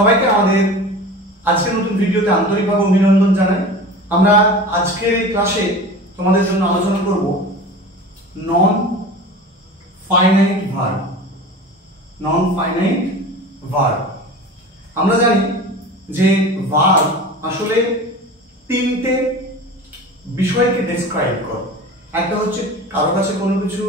সবাইকে আমাদের আজকের নতুন ভিডিওতে আন্তরিকভাবে অভিনন্দন জানাই। আমরা আজকের এই ক্লাসে তোমাদের জন্য আলোচনা করব non finite verb. Non finite verb, আমরা জানি যে ভার্ব আসলে তিনটে বিষয়কে ডেসক্রাইব করে। একটা হচ্ছে কারো কাছে কোনো কিছু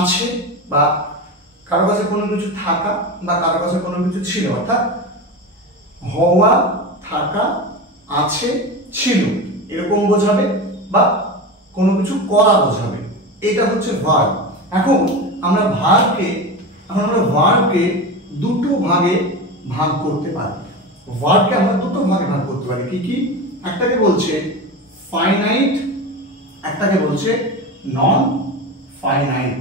আছে বা কারো কাছে কোনো কিছু থাকা বা কারো কাছে কোনো কিছু ছিল, অর্থাৎ হওয়া, থাকা, আছে, ছিল এরকম বোঝাবে বা কোনো কিছু করা বোঝাবে। এটা হচ্ছে ভার্ব। এখন আমরা ভার্বকে দুটো ভাগে ভাগ করতে পারি। ভার্বকে আমরা দুটো ভাগে ভাগ করতে পারি। কি কি? একটাকে বলছে ফাইনাইট, একটাকে বলছে নন ফাইনাইট।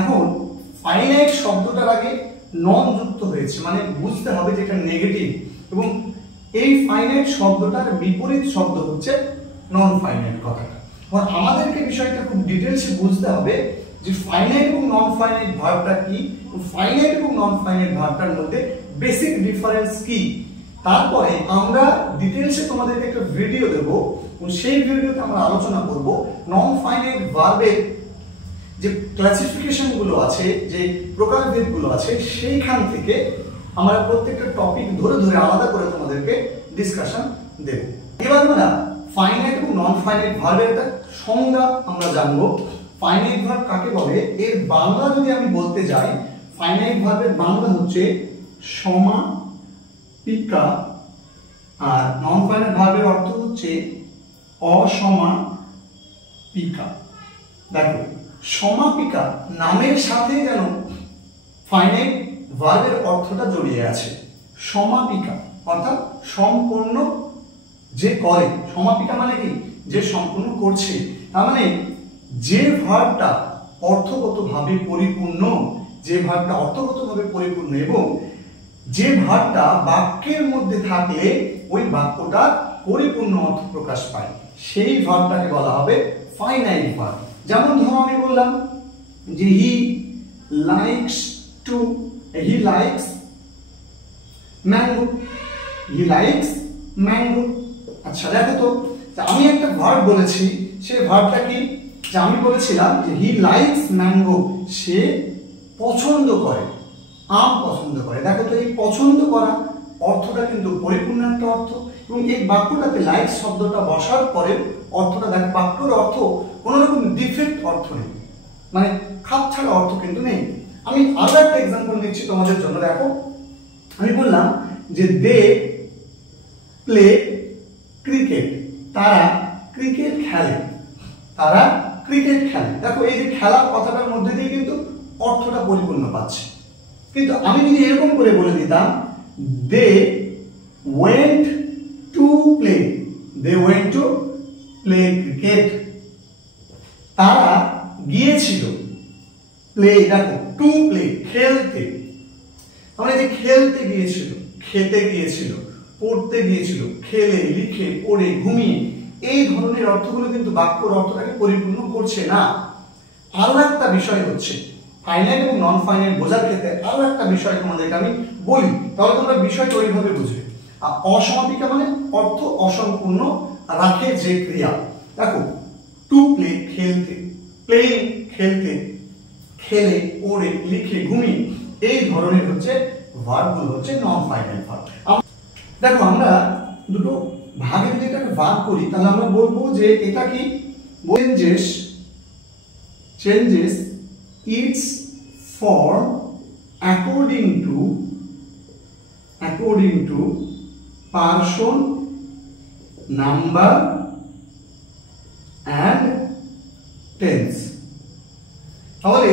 এখন ফাইনাইট শব্দটার আগে নন যুক্ত হয়েছে, মানে বুঝতে হবে যে এটা নেগেটিভ, এবং এই ফাইনাইট শব্দটার বিপরীত শব্দ হচ্ছে নন ফাইনাইট কথাটা। এখন আমাদেরকে বিষয়টা খুব ডিটেইলসে বুঝতে হবে যে ফাইনাইট এবং নন ফাইনাইট ভার্বটা কি, ফাইনাইট এবং নন ফাইনাইট ভার্বটার মধ্যে বেসিক ডিফারেন্স কি। তারপরে আমরা ডিটেইলসে তোমাদেরকে একটা ভিডিও দেব, এবং সেই ভিডিওতে আমরা আলোচনা করব নন ফাইনাইট ভার্বের যে ক্লাসিফিকেশন গুলো আছে, যে প্রকারভেদ গুলো আছে, সেইখান থেকে আমরা প্রত্যেকটা টপিক ধরে ধরে আলাদা করে তোমাদেরকে ডিসকাশন দেব। এবার আমরা ফাইনাইট এবং নন ফাইনাইট ভার্বের একটা সংজ্ঞা আমরা জানবো। ফাইনাইট ভার্ব কাকে বলে, এর বাংলা যদি আমি বলতে যাই, ফাইনাইট ভার্বের বাংলা হচ্ছে সমাপিকা, আর নন ফাইনাইট ভার্বের অর্থ হচ্ছে অসমাপিকা। দেখো, সমাপিকা নামের সাথে যেন ফাইনাইট ভার্বের অর্থটা জড়িয়ে আছে। সমাপিকা অর্থাৎ সম্পূর্ণ যে করে। সমাপিকা মানে কি? যে সম্পূর্ণ করছে। তার মানে যে ভার্বটা অর্থগতভাবে পরিপূর্ণ, যে ভার্বটা অর্থগতভাবে পরিপূর্ণ এবং যে ভার্বটা বাক্যের মধ্যে থাকলে ওই বাক্যটার পরিপূর্ণ অর্থ প্রকাশ পায়, সেই ভার্বটাকে বলা হবে ফাইনাইট ভার্ব। যেমন ধরো আমি বললাম যে he likes mango, he likes mango. আচ্ছা দেখো তো, আমি একটা ভার্ব বলেছি, সেই ভার্বটা কি? যে আমি বলেছিলাম যে হি লাইকস ম্যাঙ্গো, সে পছন্দ করে, আম পছন্দ করে। দেখো তো, এই পছন্দ করা অর্থটা কিন্তু পরিপূর্ণ একটা অর্থ, এবং এই বাক্যটাতে লাইক শব্দটা বসার পরে অর্থটা দেখো, বাক্যর অর্থ কোনো রকম ডিফেক্ট অর্থ নেই, মানে খাপ ছাড়া অর্থ কিন্তু নেই। আমি আরো একটা এক্সাম্পল দিচ্ছি তোমাদের জন্য। দেখো, আমি বললাম যে দে প্লে ক্রিকেট, তারা ক্রিকেট খেলে, তারা ক্রিকেট খেলে। দেখো, এই যে খেলা কথাটার মধ্যে দিয়ে কিন্তু অর্থটা পরিপূর্ণ পাচ্ছে। কিন্তু আমি যদি এরকম করে বলে দিতাম they went to play, they went to play cricket, তারা গিয়েছিল প্লে, দেখো টু প্লে খেলতে, মানে যে খেলতে গিয়েছিল, খেতে গিয়েছিল, পড়তে গিয়েছিল, খেলে, লিখে, পড়ে, ঘুমিয়ে, এই ধরনের অর্থগুলো কিন্তু বাক্যর অর্থটাকে পরিপূর্ণ করছে না। আরো একটা বিষয় হচ্ছে ফাইনাইট এবং নন ফাইনাইট বোঝার ক্ষেত্রে আরো একটা বিষয় তোমাদেরকে আমি বলি, তাহলে তোমরা বিষয়টা ওইভাবে বুঝবে। আর অসমাপিকা মানে অর্থ অসম্পূর্ণ রাখে যে ক্রিয়া। দেখো, টু প্লে খেলতে, প্লেইং খেলতে, খেলে, পড়ে, লিখে, ঘুমিয়ে, এই ধরনের হচ্ছে ভার্বগুলো হচ্ছে নন ফাইনাইট ভার্ব। দেখো, আমরা দুটো ভাগে যদি এটাকে ভাগ করি, তাহলে আমরা বলবো যে এটা কি changes it's form according to person, number and tense. তাহলে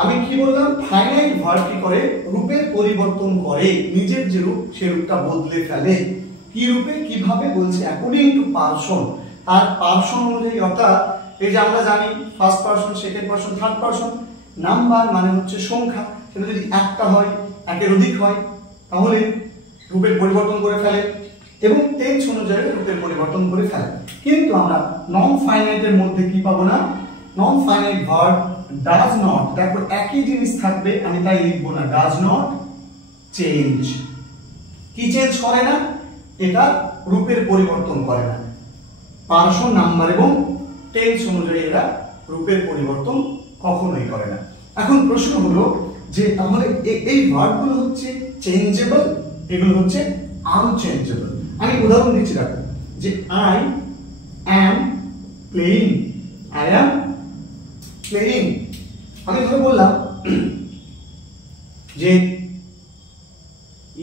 আমি কি বললাম? ফাইনাইট ভার্ব কি করে? রূপের পরিবর্তন করে, নিজের যে রূপ সে রূপটা বদলে ফেলে। কি রূপে, কিভাবে? বলছে অ্যাকর্ডিং টু পারসন, তার পারসন অনুযায়ী। অর্থাৎ এই যে আমরা জানি first person, second person, third person. Number মানে হচ্ছে সংখ্যা, সেটা যদি একটা হয়, একের অধিক হয়, তাহলে রূপের পরিবর্তন করে ফেলে, এবং টেন্স অনুযায়ী রূপের পরিবর্তন করে ফেলে। কিন্তু আমরা নন ফাইনাইটের মধ্যে কি পাবো না? Non finite verb does not, দেখো একই জিনিস থাকবে, আমি তাই লিখবো না ডাজ নট চেঞ্জ। কি চেঞ্জ করে না, এটা রূপের পরিবর্তন করে না। পার্সন, নাম্বার এবং টেন্স অনুযায়ী এরা রূপের পরিবর্তন কখনোই করে না। এখন প্রশ্ন হলো যে তাহলে এই ভার্বগুলো হচ্ছে চেঞ্জেবল, এগুলো হচ্ছে আনচেঞ্জেবল। আমি উদাহরণ দিচ্ছি, দেখো যে I am playing, I am playing. আমি ধরে বললাম যে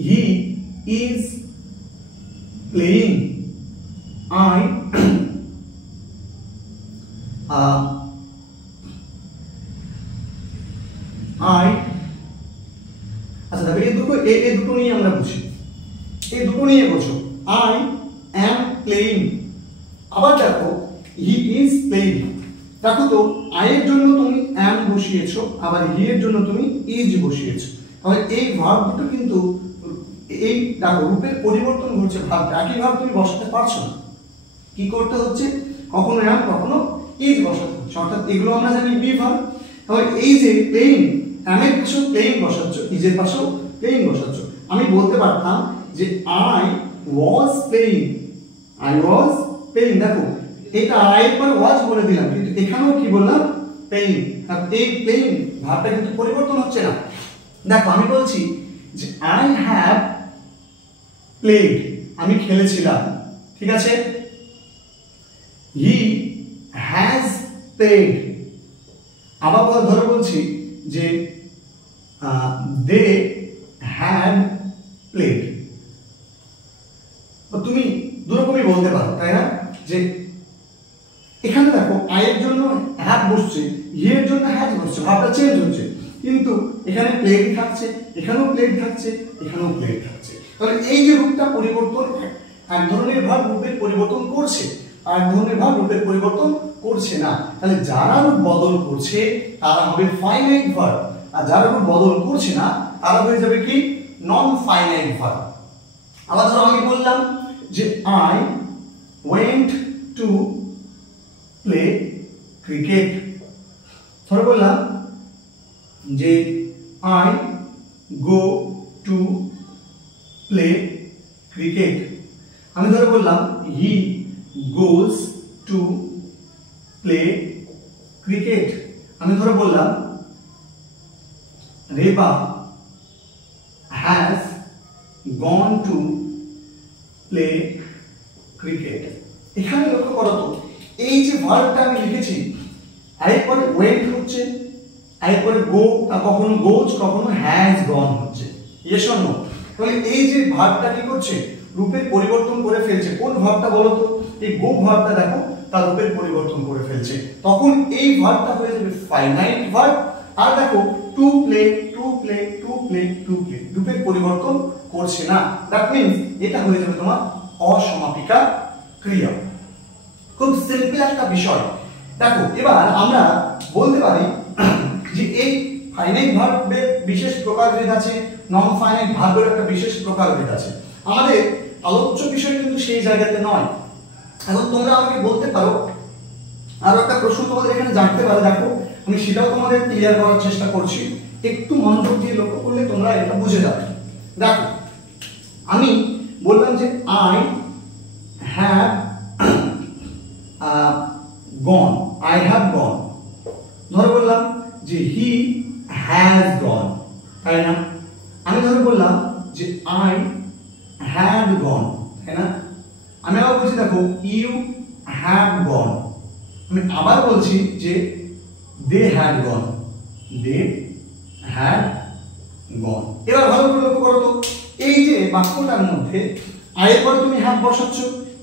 হি ইজ প্লেইং, আই আচ্ছা দেখো এই দুটো নিয়ে আমরা বুঝি, এই দুটো নিয়ে বোঝো। আই অ্যাম প্লেইং, আবার দেখো হি ইজ প্লেইং। দেখো তো আই এর জন্য তুমি অ্যাম বসিয়েছো, আবার হি এর জন্য তুমি ইজ বসিয়েছো। তাহলে এই ভার্ব দুটো কিন্তু এই দেখো রূপের পরিবর্তন ঘটছে। ভার্ব একই ভার্ব তুমি বসাতে পারছো না, কি করতে হচ্ছে, কখনো অ্যাম কখনো ইজ বসাতে হচ্ছে। অর্থাৎ এগুলো আমরা জানি বি ভার্ব। তাহলে এই যে প্লেইং, অ্যামের পাশেও প্লেইং বসাচ্ছ, ইজের পাশেও প্লেইং বসাচ্ছ। আমি বলতে পারতাম যে I was playing, I was playing. দেখো এটা আই এর পর ওয়াজ বলে দিলাম, কিন্তু এখানেও কি বললাম, প্লেইং। আর এই প্লেইং ভার্বটা কিন্তু পরিবর্তন হচ্ছে না। দেখো আমি বলছি যে আই হ্যাভ প্লেড, আমি খেলেছিলাম, ঠিক আছে। হি হ্যাজ প্লেড, আবার ধরে বলছি যে দে হ্যাড প্লেড। তুমি দুরকমই বলতে পারো, তাই না? যে এখানে দেখো আই এর জন্য হ্যাভ বসছে, হি এর জন্য হ্যাজ বসছে, ভাবটা চেঞ্জ হচ্ছে, কিন্তু এখানে প্লেড থাকছে, এখানেও প্লেড থাকছে, এখানেও প্লেড থাকছে। তাহলে এই যে রূপটা পরিবর্তন, এক ধরনের ভাব রূপের পরিবর্তন করছে, আর এক ধরনের ভাব রূপের পরিবর্তন করছে না। তাহলে যারা রূপ বদল করছে তারা হবে ফাইনাইট ভার্ব, আর যারা রূপ বদল করছে না তারা হয়ে যাবে কি, নন ফাইনাইট ভার্ব। আবার ধরো আমি বললাম যে I went to play cricket. ধরো বললাম যে I go to play cricket. আমি ধরে বললাম হি গোজ টু প্লে ক্রিকেট। আমি ধরে বললাম Reba has gone to play cricket. এখানে লক্ষ্য করো তো, এই যে ভার্বটা আমি লিখেছি, আরেক পরে ওয়েন্ট হচ্ছে, আরেক পরে গো, কখনো গোজ কখনো হ্যাজ গন হচ্ছে, ইয়েস অর নো। তাহলে এই যে ভার্বটা কি করছে, রূপের পরিবর্তন করে ফেলছে। কোন ভার্বটা বলো তো, এই গো ভার্বটা দেখো তার রূপের পরিবর্তন করে ফেলছে। তখন এই ভার্বটা হয়ে যাবে ফাইনাইট ভার্ব। আর দেখো to play, to play, to play, to play, রূপের পরিবর্তন করছে না। দ্যাট মিন্স এটা হয়ে যাবে তোমার অসমাপিকা ক্রিয়া। খুব সিম্পল একটা বিষয়। দেখো এবার আমরা বলতে পারি যে এই ফাইনাইট ভার্বের বিশেষ প্রকারভেদ আছে, নন ফাইনাইট ভার্বের একটা বিশেষ প্রকারভেদ আছে। আমাদের আলোচ্য বিষয় কিন্তু সেই জায়গাতে নয়। এখন তোমরা আমাকে বলতে পারো, আরো একটা প্রশ্ন তোমাদের এখানে জানতে পারে, দেখো আমি সেটাও তোমাদের ক্লিয়ার করার চেষ্টা করছি, একটু মনোযোগ দিয়ে লক্ষ্য করলে তোমরা এটা বুঝে যাবে। দেখো আমি বললাম যে I have gone, I have gone. ধরে বললাম যে হি হ্যাজ গন, তাই না? আমি ধরে বললাম যে আই হ্যাড গন, তাই না? আমি আবার বলছি দেখো ইউ হ্যাভ গন। আমি আবার বলছি যে they had gone, they had gone. এবার ভালো করে লক্ষ্য করো তো, এই যে বাক্যটার মধ্যে আই এর পরে তুমি হ্যাভ বসাচ্ছ,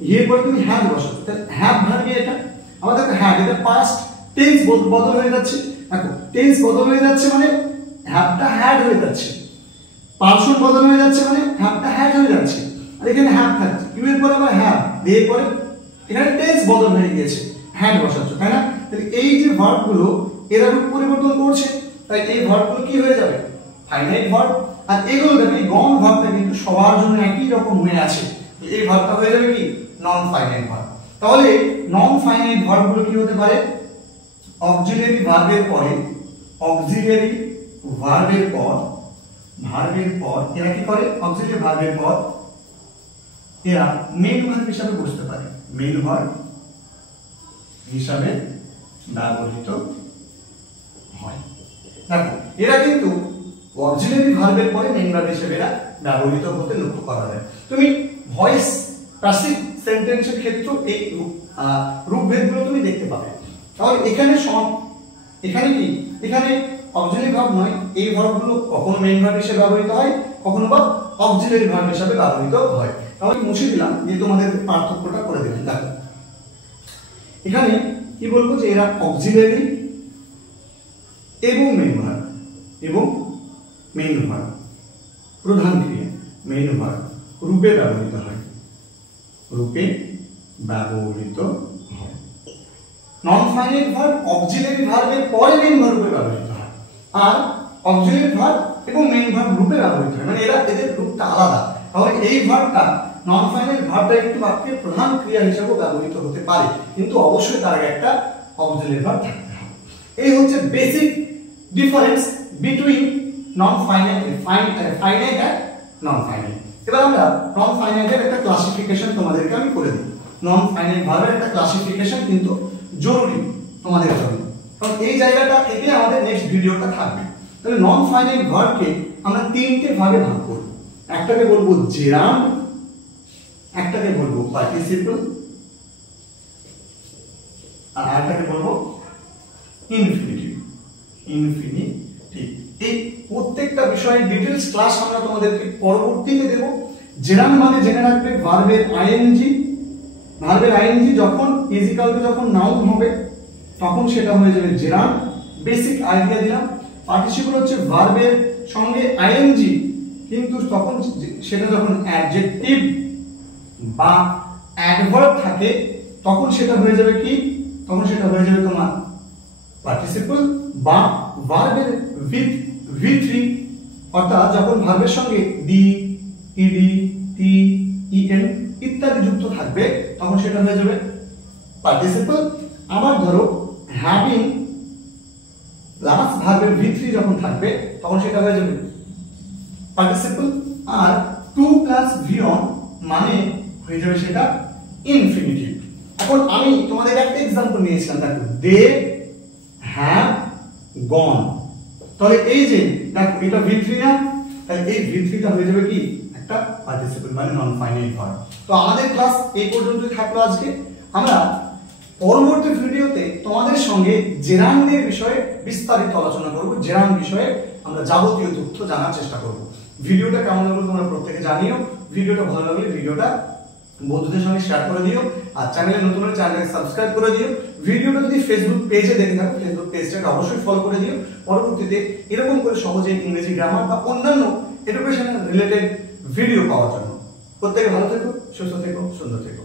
হি এর পরে তুমি হ্যাভ বসাচ্ছ, তাহলে হ্যাভ ভার্বই এটা। আবার দেখো হ্যাভ, এটা পাস্ট টেন্স বদল হয়ে যাচ্ছে। দেখো টেন্স বদল হয়ে যাচ্ছে মানে হ্যাভটা হ্যাড হয়ে যাচ্ছে, পার্সন বদল হয়ে যাচ্ছে মানে হ্যাভটা হ্যাড হয়ে যাচ্ছে। আর এখানে হ্যাভ থাকছে, ইউ এর পরে আবার হ্যাভ, দে এর পরে এখানে টেন্স বদল হয়ে গিয়েছে, হ্যাড বসাচ্ছ, তাই না? তাহলে এই যে ভার্বগুলো এরা রূপ পরিবর্তন করছে, তাই এই ভার্বগুলো কি হয়ে যাবে, ফাইনাইট ভার্ব। আর এগুলো দেখো এই গন ভার্বটা কিন্তু সবার জন্য একই রকম হয়ে আছে, এই ভার্বটা হয়ে যাবে কি, নন ফাইনাইট ভার্ব। তাহলে নন ফাইনাইট ভার্বগুলো কি হতে পারে, অক্সিলিয়ারি ভার্বের পরে, অক্সিলিয়ারি ভার্বের পর ভার্বের পর এরা কি করে, অক্সিলারি ভার্বের পর এরা মেইন ভার্ব হিসাবে বসতে পারে, মেইন ভার্ব হিসাবে ব্যবহৃত হয়। দেখো এরা কিন্তু অক্সিলারি ভার্বের পরে মেইন ভার্ব হিসেবে এরা ব্যবহৃত হতে লক্ষ্য করা যায়। তুমি ভয়েস প্যাসিভ সেন্টেন্সের ক্ষেত্রে এই রূপভেদগুলো তুমি দেখতে পাবে। তাহলে এখানে কি, এখানে অক্সিলারি ভার্ব নয়, এই ভার্বগুলো কখনো মেইন ভার্ব হিসেবে ব্যবহৃত হয়, কখনো বা অক্সিলারি ভার্ব হিসেবে ব্যবহৃত হয়। তাহলে মুছে দিলাম, দিয়ে তোমাদের পার্থক্যটা করে দিলাম। দেখো এখানে কি বলবো যে এরা অক্সিলারি এবং মেইন ভার্ব, এবং মেইন ভার্ব প্রধান ক্রিয়া মেইন ভার্ব রূপে ব্যবহৃত হয়, রূপে ব্যবহৃত হয়। নন ফাইনাইট ভার্ব অক্সিলারি ভার্বের পরে মেইন ভার্ব রূপে ব্যবহৃত হয়, আর অক্সিলারি ভার্ব এবং মেইন ভার্ব রূপে ব্যবহৃত হয়, মানে এদের রূপটা আলাদা। তাহলে এই ভার্বটা নন ফাইনাইট ভার্বটা একটু বাক্যের প্রধান ক্রিয়া হিসেবে ব্যবহৃত হতে পারে, কিন্তু অবশ্যই তার আগে একটা অক্সিলারি ভার্ব থাকতে হবে। এই হচ্ছে basic difference between non finite finite and non finite. এবার আমরা নন ফাইনাইটের একটা ক্লাসিফিকেশন তোমাদেরকে আমি করে দিই। নন ফাইনাইট ভার্বের একটা ক্লাসিফিকেশন কিন্তু জরুরি তোমাদের জন্য, কারণ এই জায়গাটা থেকে আমাদের নেক্সট ভিডিওটা থাকবে। তাহলে নন ফাইনাইট ভার্বকে আমরা তিনটে ভাগে ভাগ করব। একটাকে বলবো জেরান্ড, একটাকে বলবো পার্টিসিপল, আর আরেকটাকে বলবো ইনফিনিটিভ। এই প্রত্যেকটা বিষয়ের ডিটেইলস ক্লাস আমরা তোমাদেরকে পরবর্তীতে দেব। জেরান্ড মানে জেনে রাখবে ভার্বের আইএনজি, ভার্বের আইএনজি যখন ইজিক্যাল টু যখন নাউন হবে তখন সেটা হয়ে যাবে জেরান্ড, বেসিক আইডিয়া দিলাম। পার্টিসিপল হচ্ছে ভার্বের সঙ্গে আইএনজি, কিন্তু তখন সেটা যখন অ্যাডজেক্টিভ বা অ্যাডভার্ব থাকে তখন সেটা হয়ে যাবে কি, তখন সেটা হয়ে যাবে তোমার পার্টিসিপল বা ভার্বের উইথ V3, অর্থাৎ যখন ভার্বের সঙ্গে ডি, ইডি, টি, ইএন ইত্যাদি যুক্ত থাকবে তখন সেটা হয়ে যাবে পার্টিসিপল। আবার ধরো হ্যাভিং প্লাস ভার্বের V3 যখন থাকবে তখন সেটা হয়ে যাবে পার্টিসিপল। আর টু প্লাস ভি অন মানে হয়ে যাবে সেটা ইনফিনিটিভ। এখন আমি তোমাদের একটা एग्जांपल নিয়েছিলাম, দেখো দে হ্যাভ গন। তাহলে এই যে দেখো এটা V3 না, তাহলে এই V3টা হয়ে যাবে কি একটা পার্টিসিপল মানে নন ফাইনাইট ভার্ব। তো আমাদের ক্লাস এই পর্যন্তই থাকলো আজকে। আমরা পরবর্তী ভিডিওতে তোমাদের সঙ্গে জেরান্ডের বিষয়ে বিস্তারিত আলোচনা করব। জেরান্ড বিষয়ে আমরা যাবতীয় তথ্য জানার চেষ্টা করব। ভিডিওটা কেমন লাগলো তোমরা প্রত্যেকে জানিও। ভিডিওটা ভালো লাগলে ভিডিওটা বন্ধুদের সঙ্গে শেয়ার করে দিও, আর চ্যানেলে নতুন হলে চ্যানেলকে সাবস্ক্রাইব করে দিও। ভিডিওটা যদি ফেসবুক পেজে দেখে থাকো ফেসবুক পেজটাকে অবশ্যই ফলো করে দিও। পরবর্তীতে এরকম করে সহজে ইংরেজি গ্রামার বা অন্যান্য এডুকেশন রিলেটেড ভিডিও পাওয়ার জন্য প্রত্যেকে ভালো থেকো, সুস্থ থেকো, সুন্দর থেকো।